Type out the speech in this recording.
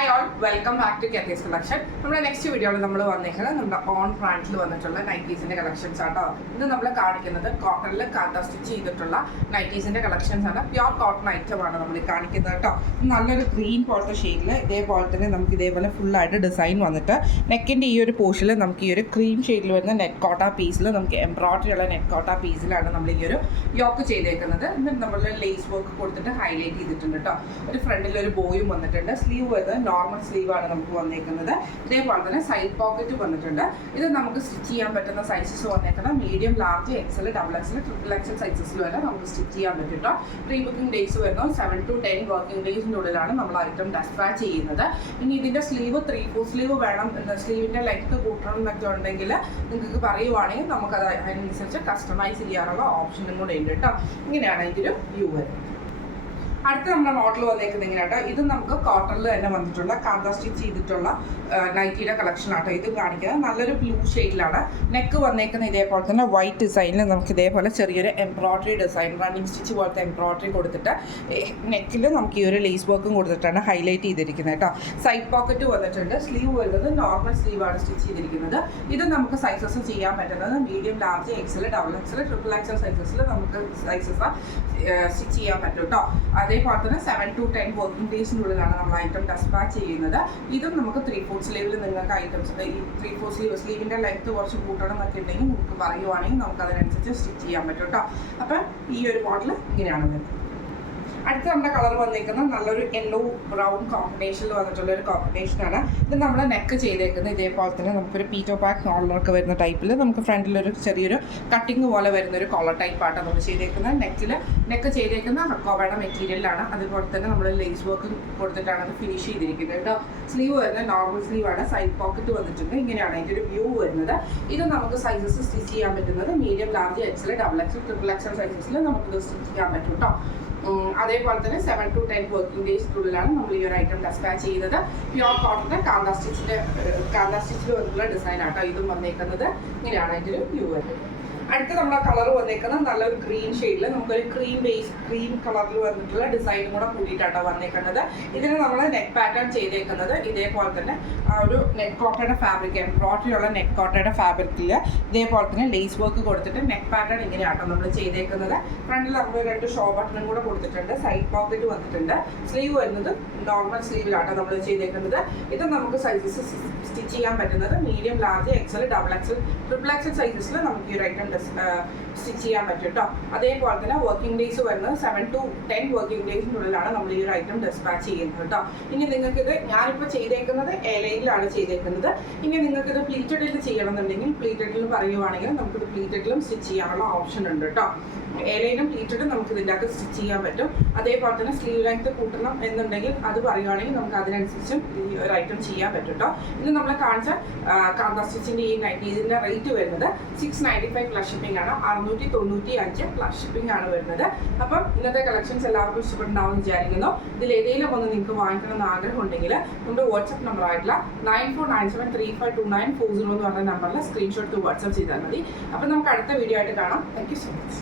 Hi all welcome back to കെത്തീസ് collection. നമ്മുടെ next വീഡിയോയിൽ നമ്മൾ വന്നേക്കുന്നത് നമ്മുടെ ഓൺ ബ്രാൻഡിൽ വന്നിട്ടുള്ള നൈറ്റീസിന്റെ കളക്ഷൻസ് ആട്ടോ. ഇത് നമ്മൾ കാണിക്കുന്നത് കോട്ടണിൽ കാന്ത സ്റ്റിച്ച് ചെയ്തിട്ടുള്ള നൈറ്റീസിന്റെ കളക്ഷൻസ് ആണ്. പ്യോർ കോട്ടൺ ഐറ്റം ആണ് നമ്മൾ കാണിക്കുന്നത് കേട്ടോ. നല്ലൊരു ഗ്രീൻ പോലത്തെ ഷെയ്ഡിൽ ഇതേപോലെ തന്നെ നമുക്ക് ഇതേപോലെ ഫുള്ളായിട്ട് ഡിസൈൻ വന്നിട്ട് നെക്കിൻ്റെ ഈ ഒരു പോർഷനിൽ നമുക്ക് ഈ ഒരു ക്രീം ഷെയ്ഡിൽ വരുന്ന നെറ്റ് കോട്ട പീസിൽ നമുക്ക് എംബ്രോയിഡറി ഉള്ള നെറ്റ് കോട്ട പീസിലാണ് നമ്മൾ ഈ ഒരു യോക്ക് ചെയ്തേക്കുന്നത്. എന്നിട്ട് നമ്മൾ ലേസ് വർക്ക് കൊടുത്തിട്ട് ഹൈലൈറ്റ് ചെയ്തിട്ടുണ്ട് കേട്ടോ. ഒരു ഫ്രണ്ടിൽ ഒരു ബോയും വന്നിട്ടുണ്ട്. സ്ലീവ് വരുന്നത് നോർമൽ സ്ലീവ് ആണ് നമുക്ക് വന്നേക്കുന്നത്. ഇതേപോലെ തന്നെ സൈഡ് പോക്കറ്റ് വന്നിട്ടുണ്ട്. ഇത് നമുക്ക് സ്റ്റിച്ച് ചെയ്യാൻ പറ്റുന്ന സൈസസ് വന്നേക്കുന്നത് medium, large, XL, double XL, triple XL സൈസസിൽ വരെ നമുക്ക് സ്റ്റിച്ച് ചെയ്യാൻ പറ്റും കേട്ടോ. പ്രീ ബുക്കിംഗ് ഡേയ്സ് വരുന്നത് 7 to 10 വർക്കിംഗ് ഡേയ്സിൻ്റെ ഉള്ളിലാണ് നമ്മൾ ഐറ്റം ഡെസ്പാച്ച് ചെയ്യുന്നത്. ഇനി ഇതിൻ്റെ സ്ലീവ് 3/4 സ്ലീവ് വേണം, സ്ലീവിൻ്റെ ലെങ്ത് കൂട്ടണം എന്നൊക്കെ ഉണ്ടെങ്കിൽ നിങ്ങൾക്ക് പറയുവാണെങ്കിൽ നമുക്കത് അതിനനുസരിച്ച് കസ്റ്റമൈസ് ചെയ്യാനുള്ള ഓപ്ഷനും കൂടെ ഉണ്ട് കേട്ടോ. ഇങ്ങനെയാണ് ഇതിൻ്റെ വ്യൂ വരുന്നത്. അടുത്ത നമ്മുടെ മോഡൽ വന്നേക്കുന്നത് ഇങ്ങനെയാട്ടോ. ഇത് നമുക്ക് കോട്ടണിൽ തന്നെ വന്നിട്ടുള്ള കാന്ത സ്റ്റിച്ച് ചെയ്തിട്ടുള്ള നൈറ്റിയുടെ കളക്ഷൻ ആട്ടോ. ഇത് കാണിക്കുന്നത് നല്ലൊരു ബ്ലൂ ഷെയ്ഡിലാണ്. നെക്ക് വന്നേക്കുന്ന ഇതേപോലെ തന്നെ വൈറ്റ് ഡിസൈനിൽ നമുക്ക് ഇതേപോലെ ചെറിയൊരു എംബ്രോയിഡറി ഡിസൈൻ, റണ്ണിങ് സ്റ്റിച്ച് പോലത്തെ എംബ്രോയിഡറി കൊടുത്തിട്ട് നെക്കിൽ നമുക്ക് ഈ ഒരു ലേസ് വർക്കും കൊടുത്തിട്ടാണ് ഹൈലൈറ്റ് ചെയ്തിരിക്കുന്നത് കേട്ടോ. സൈഡ് പോക്കറ്റ് വന്നിട്ടുണ്ട്. സ്ലീവ് വരുന്നത് നോർമൽ സ്ലീവാണ് സ്റ്റിച്ച് ചെയ്തിരിക്കുന്നത്. ഇത് നമുക്ക് സൈസസ് ചെയ്യാൻ പറ്റുന്നത് medium, large, XL, double XL, triple XL സൈസസിൽ നമുക്ക് സൈസസ് സ്റ്റിച്ച് ചെയ്യാൻ പറ്റും കേട്ടോ. അതേപോലെ തന്നെ 7 to 10 വർക്കിംഗ് ഡേയ്സിനുള്ളിലാണ് നമ്മൾ ഐറ്റം ഡെസ്പാച്ച് ചെയ്യുന്നത്. ഇതും നമുക്ക് 3/4 സ്ലീവിൽ നിങ്ങൾക്ക് ഐറ്റംസ് ഉണ്ട്. ഈ 3/4 സ്ലീവിൻ്റെ ലെങ്ത്ത് കുറച്ച് കൂട്ടണം എന്നൊക്കെ ഉണ്ടെങ്കിൽ നമുക്ക് പറയുവാണെങ്കിൽ നമുക്ക് അതിനനുസരിച്ച് സ്റ്റിച്ച് ചെയ്യാൻ പറ്റും കേട്ടോ. അപ്പം ഈ ഒരു മോഡൽ ഇങ്ങനെയാണ് വരുന്നത്. അടുത്ത നമ്മുടെ കളർ വന്നിരിക്കുന്നത് നല്ലൊരു യെല്ലോ ബ്രൗൺ കോമ്പിനേഷനിൽ വന്നിട്ടുള്ള ഒരു കോമ്പിനേഷനാണ്. ഇത് നമ്മൾ നെക്ക് ചെയ്തേക്കുന്നത് ഇതേപോലെ തന്നെ നമുക്കൊരു പീറ്റോ പാക്ക് കോളറൊക്കെ വരുന്ന ടൈപ്പിൽ നമുക്ക് ഫ്രണ്ടിലൊരു ചെറിയൊരു കട്ടിങ് പോലെ വരുന്നൊരു കോളർ ടൈപ്പായിട്ടാണ് നമ്മൾ ചെയ്തേക്കുന്നത്. നെക്ക് ചെയ്തേക്കുന്ന ഹക്കോബയുടെ മെറ്റീരിയലാണ്. അതുപോലെ തന്നെ നമ്മൾ ലേസ് വർക്ക് കൊടുത്തിട്ടാണ് അത് ഫിനിഷ് ചെയ്തിരിക്കുന്നത് കേട്ടോ. സ്ലീവ് വരുന്നത് നോർമൽ സ്ലീവാണ്. സൈഡ് പോക്കറ്റ് വന്നിട്ടുണ്ട്. ഇങ്ങനെയാണ് അതിൻ്റെ ഒരു വ്യൂ വരുന്നത്. ഇത് നമുക്ക് സൈസസ് സ്റ്റിച്ച് ചെയ്യാൻ പറ്റുന്നത് medium, large, XL, double XL, triple XL സൈസസിൽ നമുക്കിത് സ്റ്റിച്ച് ചെയ്യാൻ പറ്റും കേട്ടോ. അതേപോലെ തന്നെ 7 to 10 വർക്കിംഗ് ഡേയ്സിനുള്ളിലാണ് നമ്മൾ ഈ ഒരു ഐറ്റം ഡെസ്പാച്ച് ചെയ്യുന്നത്. പ്യോർ കോട്ടൻ്റെ കാന്ത സ്റ്റിച്ചിൽ വന്നിട്ടുള്ള ഡിസൈൻ ആട്ടോ ഇതും വന്നേക്കുന്നത്. ഇങ്ങനെയാണ് അതിൻ്റെ ഒരു വ്യൂ വരുന്നത്. അടുത്ത നമ്മുടെ കളർ വന്നേക്കുന്നത് നല്ലൊരു ഗ്രീൻ ഷെയ്ഡിൽ നമുക്കൊരു ക്രീം കളറിൽ വന്നിട്ടുള്ള ഡിസൈനും കൂടെ കൂടിയിട്ടാട്ടോ വന്നേക്കുന്നത്. ഇതിന് നമ്മൾ നെക്ക് പാറ്റേൺ ചെയ്തേക്കുന്നത് ഇതേപോലെ തന്നെ ആ ഒരു നെക്ക് കോട്ടയുടെ ഫാബ്രിക്, എംബ്രോയിഡറി ഉള്ള നെക്ക് കോട്ടയുടെ ഫാബ്രിക്കിൽ ഇതേപോലെ തന്നെ ലേസ് വർക്ക് കൊടുത്തിട്ട് നെക്ക് പാറ്റേൺ ഇങ്ങനെയാട്ടോ നമ്മൾ ചെയ്തേക്കുന്നത്. ഫ്രണ്ടിൽ നമ്മൾ 2 ഷോ ബട്ടണും കൂടെ കൊടുത്തിട്ടുണ്ട്. സൈഡ് പോക്കറ്റ് വന്നിട്ടുണ്ട്. സ്ലീവ് വരുന്നത് നോർമൽ സ്ലീവിലാട്ടോ നമ്മൾ ചെയ്തേക്കുന്നത്. ഇത് നമുക്ക് സൈസസ് സ്റ്റിച്ച് ചെയ്യാൻ പറ്റുന്നത് medium, large, XL, double XL, triple XL സൈസസിൽ നമുക്ക് ഈ ഒരു ഐറ്റം സ്റ്റിച്ച് ചെയ്യാൻ പറ്റും കേട്ടോ. അതേപോലെ തന്നെ വർക്കിംഗ് ഡേയ്സ് വരുന്നത് 7 to 10 വർക്കിംഗ് ഡേയ്സിനുള്ളിലാണ് നമ്മൾ ഈ ഒരു ഐറ്റം ഡെസ്പാച്ച് ചെയ്യുന്നത് കേട്ടോ. ഇനി നിങ്ങൾക്കിത് ഞാനിപ്പോൾ ചെയ്തേക്കുന്നത് എലയിലാണ് ചെയ്തേക്കുന്നത്. ഇനി നിങ്ങൾക്കിത് പ്ലീറ്റഡിൽ ചെയ്യണമെന്നുണ്ടെങ്കിൽ പ്ലീറ്റഡിൽ പറയുവാണെങ്കിൽ നമുക്കിത് പ്ലീറ്റഡിലും സ്റ്റിച്ച് ചെയ്യാനുള്ള ഓപ്ഷൻ ഉണ്ട് കേട്ടോ. എലയിലും പ്ലീറ്റഡും നമുക്ക് ഇതിൻ്റെ അകത്ത് സ്റ്റിച്ച് ചെയ്യാൻ പറ്റും. അതേപോലെ തന്നെ സ്ലീവ് ലെങ്ത് കൂട്ടണം എന്നുണ്ടെങ്കിൽ അത് പറയുവാണെങ്കിൽ നമുക്ക് അതിനനുസരിച്ചും ഈ ഒരു ഐറ്റം ചെയ്യാൻ പറ്റും കേട്ടോ. ഇത് നമ്മൾ കാണിച്ച കാന്ത സ്റ്റിച്ചിൻ്റെ ഈ നൈറ്റീസിൻ്റെ റേറ്റ് വരുന്നത് 695 പ്ലസ് ഷിപ്പിംഗ് ആണ്. 695 പ്ലസ് ഷിപ്പിംഗ് ആണ് വരുന്നത്. അപ്പം ഇന്നത്തെ കളക്ഷൻസ് എല്ലാവർക്കും ഇഷ്ടപ്പെട്ടുണ്ടാവും വിചാരിക്കുന്നു. ഇതിൽ ഏതെങ്കിലും ഒന്ന് നിങ്ങൾക്ക് വാങ്ങിക്കണം എന്ന് ആഗ്രഹം ഉണ്ടെങ്കിൽ നമ്മുടെ വാട്സ്ആപ്പ് നമ്പർ ആയിട്ടുള്ള 9497352940 എന്ന് പറഞ്ഞ നമ്പറിൽ സ്ക്രീൻഷോട്ട് വാട്സ്ആപ്പ് ചെയ്താൽ മതി. അപ്പം നമുക്ക് അടുത്ത വീഡിയോ ആയിട്ട് കാണാം. Thank you so much.